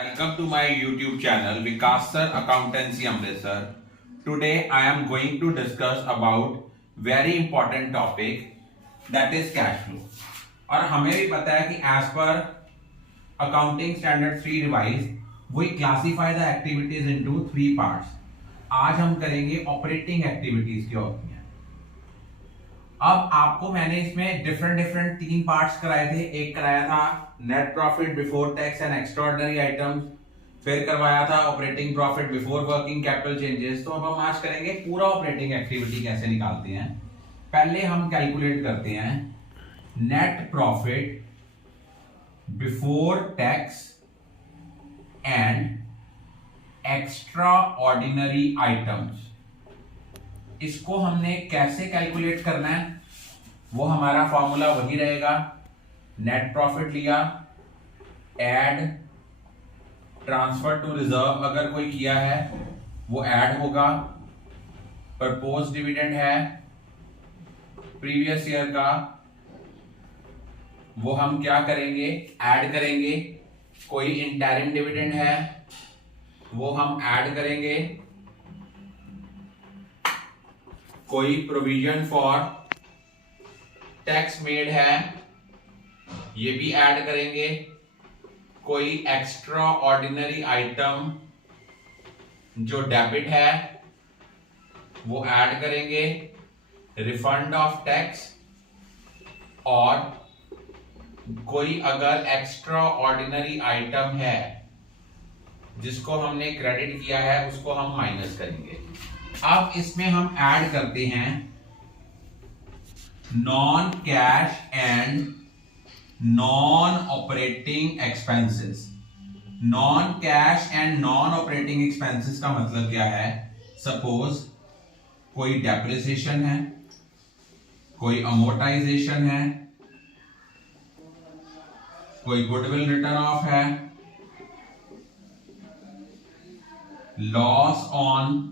Welcome to my YouTube channel Vikas Sir Accountancy Amritsar. Today I am going to discuss about very important topic that is cash flow. और हमें भी पता है कि as per Accounting Standard 3 revised we classify the activities into 3 parts. आज हम करेंगे operating activities क्या होती हैं। अब आपको मैंने इसमें डिफरेंट 3 पार्ट्स कराए थे। एक कराया था net profit before tax and extraordinary items, फिर करवाया था operating profit before working capital changes. तो अब हम आज करेंगे पूरा ऑपरेटिंग एक्टिविटी कैसे निकालते हैं। पहले हम कैलकुलेट करते हैं net profit before tax and extra ordinary items. इसको हमने कैसे कैलकुलेट करना है, वो हमारा फॉर्मूला वही रहेगा। नेट प्रॉफिट लिया, ऐड ट्रांसफर टू रिजर्व अगर कोई किया है वो ऐड होगा। प्रपोज डिविडेंड है प्रीवियस ईयर का, वो हम क्या करेंगे, ऐड करेंगे। कोई इंटरिम डिविडेंड है वो हम ऐड करेंगे। कोई प्रोविजन फॉर टैक्स मेड है ये भी ऐड करेंगे। कोई एक्स्ट्रा ऑर्डिनरी आइटम जो डेबिट है वो ऐड करेंगे। रिफंड ऑफ टैक्स और कोई अगर एक्स्ट्रा ऑर्डिनरी आइटम है जिसको हमने क्रेडिट किया है उसको हम माइनस करेंगे। अब इसमें हम ऐड करते हैं non cash and non operating expenses. Non cash and non operating expenses का मतलब क्या है। सपोज कोई डेप्रिसिएशन है, कोई अमोर्टाइजेशन है, कोई गुडविल रिटर्न ऑफ है, loss on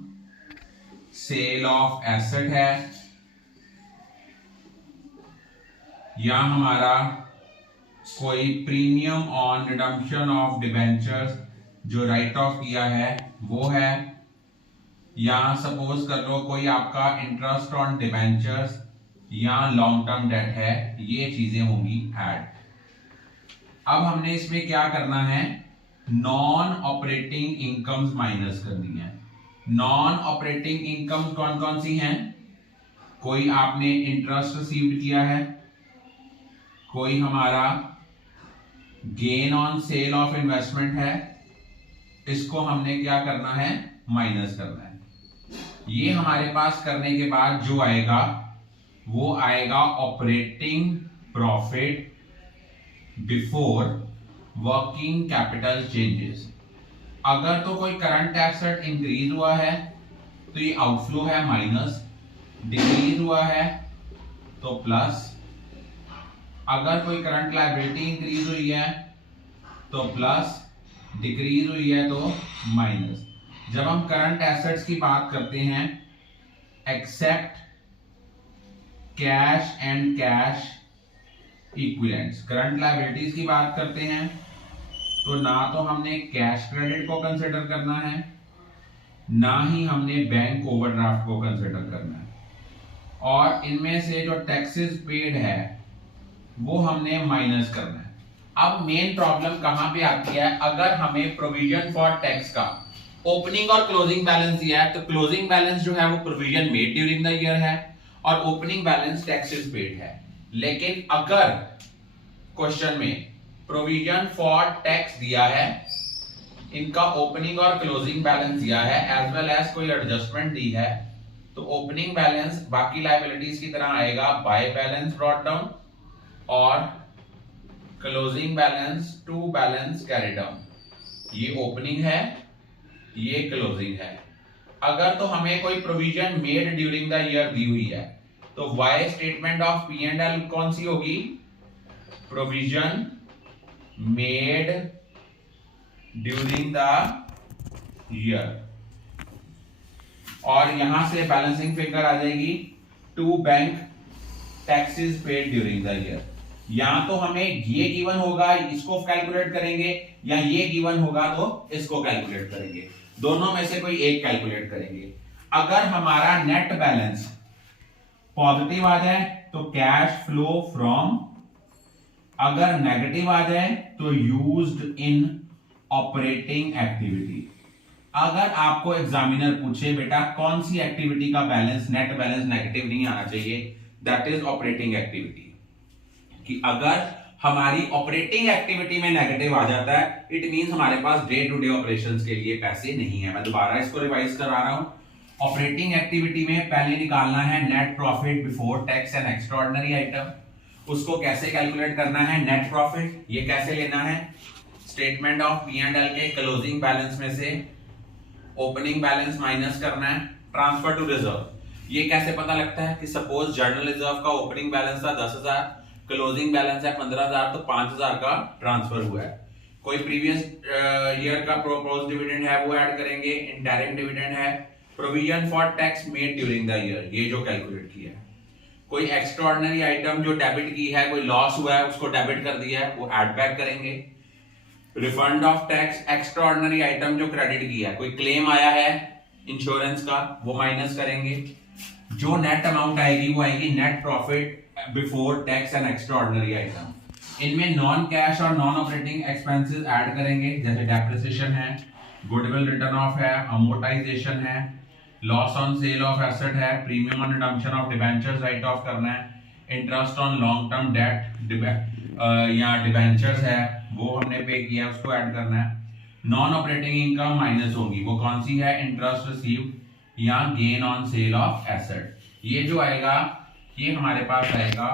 sale of asset है, या हमारा कोई premium on redemption of debentures जो राइट ऑफ किया है वो है, या सपोज कर लो कोई आपका इंटरेस्ट ऑन डिबेंचर्स या लॉन्ग टर्म डेट है। ये चीजें होंगी ऐड। अब हमने इसमें क्या करना है, नॉन ऑपरेटिंग इनकम्स माइनस करनी है। नॉन ऑपरेटिंग इनकम कौन कौन सी हैं। कोई आपने इंटरेस्ट रिसीव्ड किया है, कोई हमारा gain on sale of investment है, इसको हमने क्या करना है, माइनस करना है। ये हमारे पास करने के बाद जो आएगा वो आएगा operating profit before working capital changes. अगर तो कोई करंट एसेट इंक्रीज हुआ है तो ये आउटफ्लो है माइनस, डिक्रीज हुआ है तो प्लस। अगर कोई करंट लायबिलिटी इंक्रीज हुई है तो प्लस, डिक्रीज हुई है तो माइनस। जब हम करंट एसेट्स की बात करते हैं except cash and cash equivalents, current liabilities की बात करते हैं तो ना तो हमने कैश क्रेडिट को कंसिडर करना है, ना ही हमने बैंक ओवरड्राफ्ट को कंसिडर करना है। और इनमें से जो टैक्सेस पेड है वो हमने माइनस करना है। अब मेन प्रॉब्लम कहां पे आती है, अगर हमें प्रोविजन फॉर टैक्स का ओपनिंग और क्लोजिंग बैलेंस दिया है तो क्लोजिंग बैलेंस जो है वो provision made during the year है और ओपनिंग बैलेंस टैक्सेस पेड है। लेकिन अगर क्वेश्चन में प्रोविजन फॉर टैक्स दिया है, इनका ओपनिंग और क्लोजिंग बैलेंस दिया है एज वेल एज कोई एडजस्टमेंट दी है, तो ओपनिंग बैलेंस बाकी लायबिलिटीज की तरह आएगा बाय बैलेंस ब्रॉट डाउन और closing balance to balance carry down. ये ओपनिंग है, ये क्लोजिंग है। अगर तो हमें कोई provision made during the year दी हुई है तो Y statement of P and L कौन सी होगी, provision made during the year. और यहां से बैलेंसिंग फिगर आ जाएगी to bank taxes paid during the year. या तो हमें ये गिवन होगा, इसको कैलकुलेट करेंगे, या ये गिवन होगा तो इसको कैलकुलेट करेंगे, दोनों में से कोई एक कैलकुलेट करेंगे। अगर हमारा नेट बैलेंस पॉजिटिव आ जाए तो कैश फ्लो फ्रॉम, अगर नेगेटिव आ जाए तो यूज्ड इन ऑपरेटिंग एक्टिविटी। अगर आपको एग्जामिनर पूछे बेटा कौन सी एक्टिविटी का बैलेंस नेट बैलेंस नेगेटिव नहीं आना चाहिए, दैट इज ऑपरेटिंग एक्टिविटी। कि अगर हमारी ऑपरेटिंग एक्टिविटी में नेगेटिव आ जाता है, इट मींस हमारे पास डे टू डे ऑपरेशंस के लिए पैसे नहीं है। मैं दोबारा इसको रिवाइज करा रहा हूं। ऑपरेटिंग एक्टिविटी में पहले निकालना है net profit before tax and extraordinary item. उसको कैसे कैलकुलेट करना है, नेट प्रॉफिट ये कैसे लेना है, स्टेटमेंट ऑफ P&L के क्लोजिंग बैलेंस में से ओपनिंग बैलेंस माइनस करना है। ट्रांसफर टू रिजर्व ये कैसे पता लगता है कि सपोज जर्नल रिजर्व का ओपनिंग बैलेंस था 10,000, क्लोजिंग बैलेंस है 15,000, तो 5,000 का ट्रांसफर हुआ है। कोई प्रीवियस ईयर का प्रोपोज डिविडेंड है वो ऐड करेंगे, इंटरिम डिविडेंड है, provision for tax made during the year ये जो कैलकुलेट किया है, कोई एक्स्ट्राऑर्डिनरी आइटम जो डेबिट की है, कोई लॉस हुआ है उसको डेबिट कर दिया है वो ऐड बैक करेंगे, refund of tax extraordinary item जो क्रेडिट किया है, कोई क्लेम आया है इंश्योरेंस का वो माइनस करेंगे, जो नेट अमाउंट आएगी वो आएगी net profit before tax and extraordinary item. इनमें नॉन कैश और नॉन ऑपरेटिंग एक्सपेंसेस ऐड करेंगे, जैसे डेप्रिसिएशन है, गुडविल रिटर्न ऑफ है, अमोर्टाइजेशन है, loss on sale of asset है, premium on redemption of debentures write off करना है, interest on long term debt या डिबेंचर्स है वो हमने पे किया है उसको ऐड करना है। नॉन ऑपरेटिंग इनकम माइनस होगी, वो कौन सी है, इंटरेस्ट रिसीव्ड या gain on sale of asset. ये जो आएगा ये हमारे पास आएगा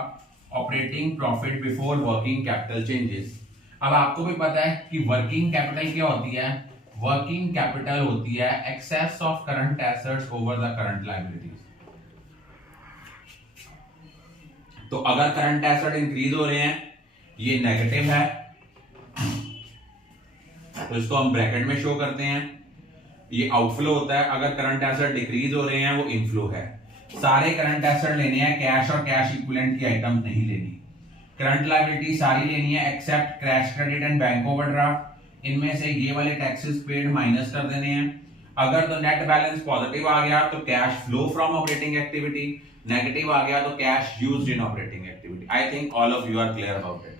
operating profit before working capital changes. अब आपको भी पता है कि वर्किंग कैपिटल क्या होती है, वर्किंग कैपिटल होती है excess of current assets over the current liabilities. तो अगर करंट एसेट इंक्रीज हो रहे हैं ये नेगेटिव है, तो इसको हम ब्रैकेट में शो करते हैं, ये आउटफ्लो होता है। अगर करंट एसेट डिक्रीज हो रहे हैं वो इनफ्लो है। सारे करंट एसेट लेने हैं, कैश और कैश इक्विवेलेंट की आइटम नहीं लेनी। करंट लायबिलिटी सारी लेनी है except cash credit and bank overdraft. इनमें से ये वाले टैक्सेस पेड माइनस कर देने हैं। अगर तो नेट बैलेंस पॉजिटिव आ गया तो cash flow from operating activity, negative आ गया तो cash used in operating activity. I think all of you are clear about it.